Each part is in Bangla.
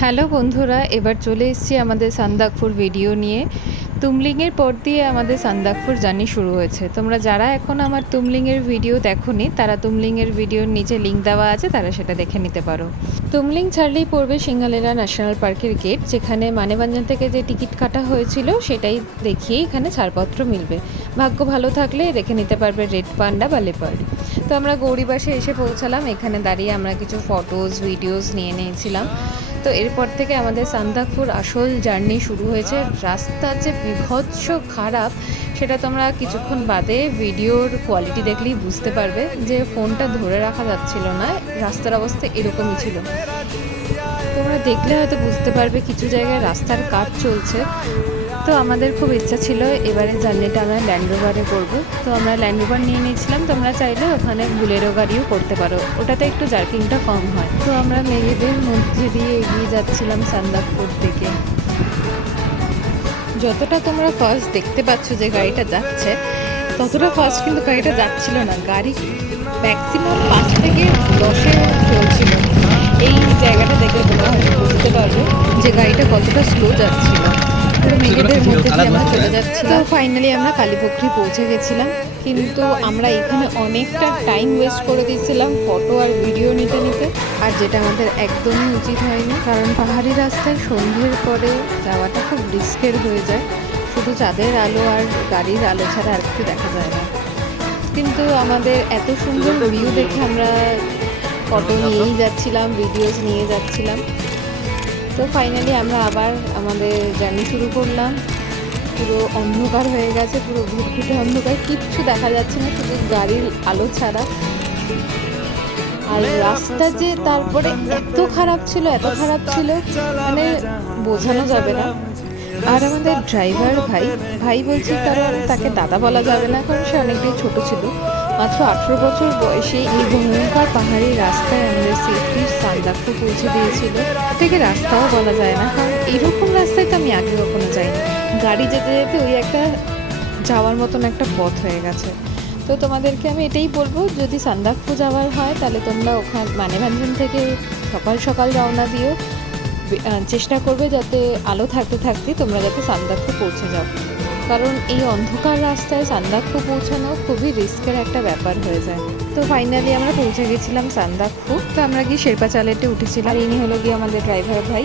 হ্যালো বন্ধুরা, এবার চলে এসেছি আমাদের সান্দাকফুর ভিডিও নিয়ে। তুমলিংয়ের পর দিয়ে আমাদের সান্দাকফুর জার্নি শুরু হয়েছে। তোমরা যারা এখন আমার তুমলিংয়ের ভিডিও দেখোনি, তারা তুমলিংয়ের ভিডিওর নিচে লিঙ্ক দেওয়া আছে, তারা সেটা দেখে নিতে পারো। তুমলিং ছাড়লেই পড়বে সিঙ্গালেরা ন্যাশনাল পার্কের গেট, যেখানে মানেভঞ্জন থেকে যে টিকিট কাটা হয়েছিল সেটাই দেখিয়ে এখানে ছাড়পত্র মিলবে। ভাগ্য ভালো থাকলে দেখে নিতে পারবে রেড পান্ডা বা লেপার্ড। তো আমরা গৌরীবাসে এসে পৌঁছালাম। এখানে দাঁড়িয়ে আমরা কিছু ফটোজ ভিডিওস নিয়ে নিয়েছিলাম। তো এরপর থেকে আমাদের সান্দাকফুর আসল জার্নি শুরু হয়েছে। রাস্তা যে বিভৎস খারাপ সেটা তোমরা কিছুক্ষণ বাদে ভিডিওর কোয়ালিটি দেখলেই বুঝতে পারবে, যে ফোনটা ধরে রাখা যাচ্ছিল না, রাস্তার অবস্থা এরকমই ছিল। তোমরা দেখলে হয়তো বুঝতে পারবে কিছু জায়গায় রাস্তার কাজ চলছে। তো আমাদের খুব ইচ্ছা ছিল এবারে জার্নিটা আমরা ল্যান্ড রোভারে করবো। তো আমরা ল্যান্ড রোভার নিয়ে নিয়েছিলাম। তোমরা চাইলে ওখানে বুলেরো গাড়িও করতে পারো, ওটাতে একটু জার্কিংটা কম হয়। তো আমরা মেঘেদের মধ্যে দিয়ে এগিয়ে যাচ্ছিলাম সান্দাকফুর থেকে। যতটা তোমরা ফার্স্ট দেখতে পাচ্ছ যে গাড়িটা যাচ্ছে, ততটা ফার্স্ট কিন্তু গাড়িটা যাচ্ছিল না। গাড়ি ম্যাক্সিমাম 5 থেকে 10-এ চলছিল। এই জায়গাটা দেখে তোমরা হয়তো বুঝতে পারবে যে গাড়িটা কতটা স্লো যাচ্ছিল। পুরো মেঘেদের মধ্যে দিয়ে আমরা চলে যাচ্ছি। তো ফাইনালি আমরা কালীপুখরি পৌঁছে গেছিলাম, কিন্তু আমরা এখানে অনেকটা টাইম ওয়েস্ট করে দিয়েছিলাম ফটো আর ভিডিও নিতে নিতে, আর যেটা আমাদের একদমই উচিত হয়নি। কারণ পাহাড়ি রাস্তায় সন্ধ্যের পরে যাওয়াটা খুব রিস্কের হয়ে যায়। শুধু চাঁদের আলো আর গাড়ির আলো ছাড়া আর কিছু দেখা যায় না। কিন্তু আমাদের এত সুন্দর ভিউ দেখে আমরা ফটো নিয়েই যাচ্ছিলাম, ভিডিওস নিয়ে যাচ্ছিলাম। তো ফাইনালি আমরা আবার আমাদের জার্নি শুরু করলাম। পুরো অন্ধকার হয়ে গেছে, পুরো ঘুটঘুটে অন্ধকার, কিচ্ছু দেখা যাচ্ছে না, শুধু গাড়ির আলো ছাড়া। আর রাস্তা যে তারপরে এত খারাপ ছিল, মানে বোঝানো যাবে না। আর আমাদের ড্রাইভার ভাই বলছি, তাকে দাদা বলা যাবে না, কারণ সে অনেকটাই ছোট ছিল। মাত্র 18 বছর বয়সে এই ভয়ঙ্কর পাহাড়ি রাস্তায় আমাদের সেফলি সান্দাকফু পৌঁছে দিয়েছিল। থেকে রাস্তাও বলা যায় না, কারণ এরকম রাস্তায় তো আমি আগে কখনো যাইনি। গাড়ি যেতে যেতে ওই একটা যাওয়ার মতন একটা পথ হয়ে গেছে। তো তোমাদেরকে আমি এটাই বলবো, যদি সান্দাকফু যাওয়ার হয় তাহলে তোমরা ওখানে মানেভঞ্জন থেকে সকাল সকাল রওনা দিও। চেষ্টা করবে যাতে আলো থাকতে থাকতে তোমরা যাতে সান্দাকফু পৌঁছে যাও, কারণ এই অন্ধকার রাস্তায় সান্দাকফু পৌঁছানো খুবই রিস্কের একটা ব্যাপার হয়ে যায়। তো ফাইনালি আমরা পৌঁছে গেছিলাম সান্দাকফু। তো আমরা গিয়ে শেরপা চালেটে উঠেছিলাম, আর ইনি হলো গিয়ে আমাদের ড্রাইভার ভাই।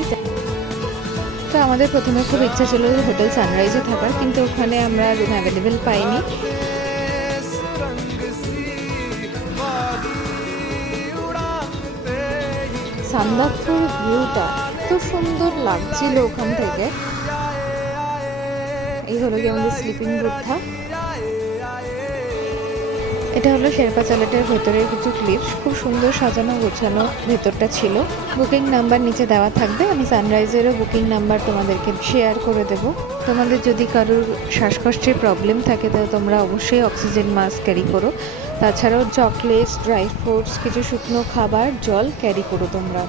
তো আমাদের প্রথমে খুব ইচ্ছা ছিল হোটেল সানরাইজে থাকার, কিন্তু ওখানে আমরা রুম অ্যাভেলেবেল পাইনি। সান্দাকফুর ভিউটা এত সুন্দর লাগছিল ওখান থেকে। এই হলো গিয়ে আমাদের স্লিপিং বুথটা। এটা হলো শেরপা চালেটের ভেতরের কিছু ক্লিপস। খুব সুন্দর সাজানো গোছানো ভেতরটা ছিল। বুকিং নাম্বার নিচে দেওয়া থাকবে, আমি সানরাইজেরও বুকিং নাম্বার তোমাদেরকে শেয়ার করে দেব। তোমাদের যদি কারোর শ্বাসকষ্টের প্রবলেম থাকে তাহলে তোমরা অবশ্যই অক্সিজেন মাস্ক ক্যারি করো। তাছাড়াও চকলেটস, ড্রাই ফ্রুটস, কিছু শুকনো খাবার, জল ক্যারি করো তোমরা।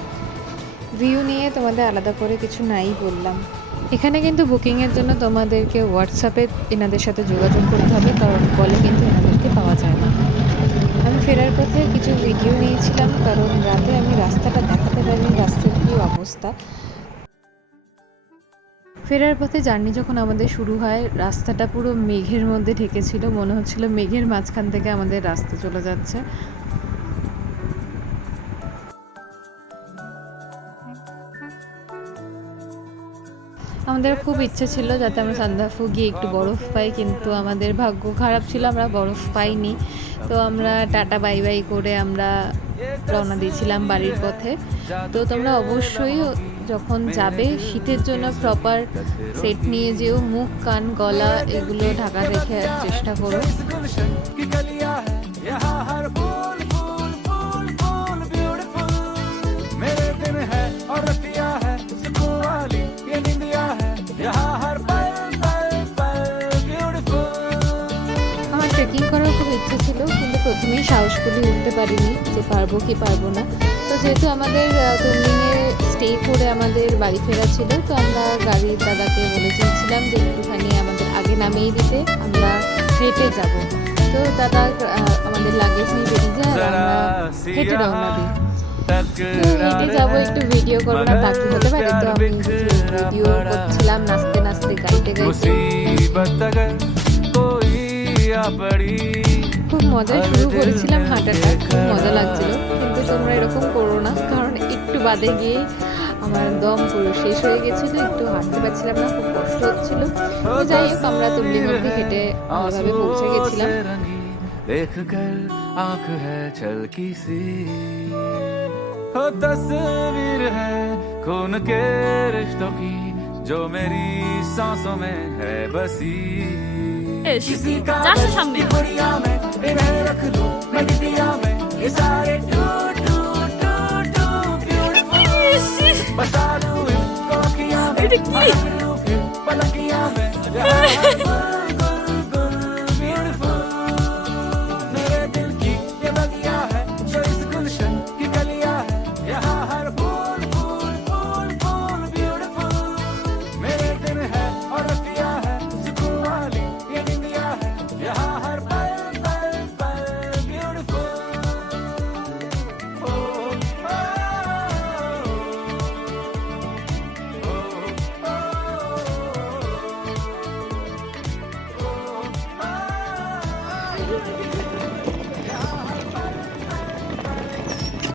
ভিউ নিয়ে তোমাদের আলাদা করে কিছু নাই বললাম। এখানে কিন্তু বুকিংয়ের জন্য তোমাদেরকে হোয়াটসঅ্যাপে এনাদের সাথে যোগাযোগ করতে হবে, কারণ কলে কিন্তু এনাদেরকে পাওয়া যায় না। আমি ফেরার পথে কিছু ভিডিও নিয়েছিলাম, কারণ রাতে আমি রাস্তাটা দেখাতে পারিনি, রাস্তার কী অবস্থা। ফেরার পথে জার্নি যখন আমাদের শুরু হয়, রাস্তাটা পুরো মেঘের মধ্যে ঢেকেছিল, মনে হচ্ছিল মেঘের মাঝখান থেকে আমাদের রাস্তা চলে যাচ্ছে। আমাদের খুব ইচ্ছে ছিল যাতে আমরা সান্দাকফু গিয়ে একটু বরফ পাই, কিন্তু আমাদের ভাগ্য খারাপ ছিল, আমরা বরফ পাইনি। তো আমরা টাটা বাই বাই করে আমরা রওনা দিয়েছিলাম বাড়ির পথে। তো তোমরা অবশ্যই যখন যাবে শীতের জন্য প্রপার সেট নিয়ে যেও, মুখ কান গলা এগুলো ঢাকা রেখে চেষ্টা করো। ট্রেকিং করার খুব ইচ্ছে ছিল, কিন্তু প্রথমেই সাহস করে উঠতে পারিনি যে পারবো কি পারবো না। তো যেহেতু আমাদের তুমলিংয়ে স্টে করে আমাদের বাড়ি ফেরা ছিল, তো আমরা গাড়ির দাদাকে বলে চেয়েছিলাম যে একটুখানি আমাদের আগে নামিয়ে দিতে, আমরা হেঁটে যাব। তো দাদা আমাদের লাগেজ নিয়ে বেরিয়ে যায় আর আমরা হেঁটে রওনা দিই। হেঁটে যাবো, একটু ভিডিও করবো না তা কি হতে পারে। তো আমি ভিডিও করছিলাম নাচতে নাচতে গাইতে গাইতে। খুব মজা শুরু করেছিলাম হাঁটাটা, খুব মজা লাগছিল। কিন্তু তোমরা এরকম করো না, কারণ একটু বাদে গিয়ে আমার দম পুরো শেষ হয়ে গেছিলো, একটু হাঁটতে পারছিলাম না, খুব কষ্ট হচ্ছিল। তো যাই হোক, আমরা তুবলির মধ্যে হেঁটে ভালোভাবে পৌঁছে গেছিলাম। देख कर आंख है छलकी सी हो तस्वीर है खून के रिश्तों की जो मेरी सांसों में है बसी किसी का पुड़िया में इन्हें रख लूं मैं डिबिया में ये सारे टूट टूट टूट टूट ब्यूटीफुल बसा लूं इनको अखियां में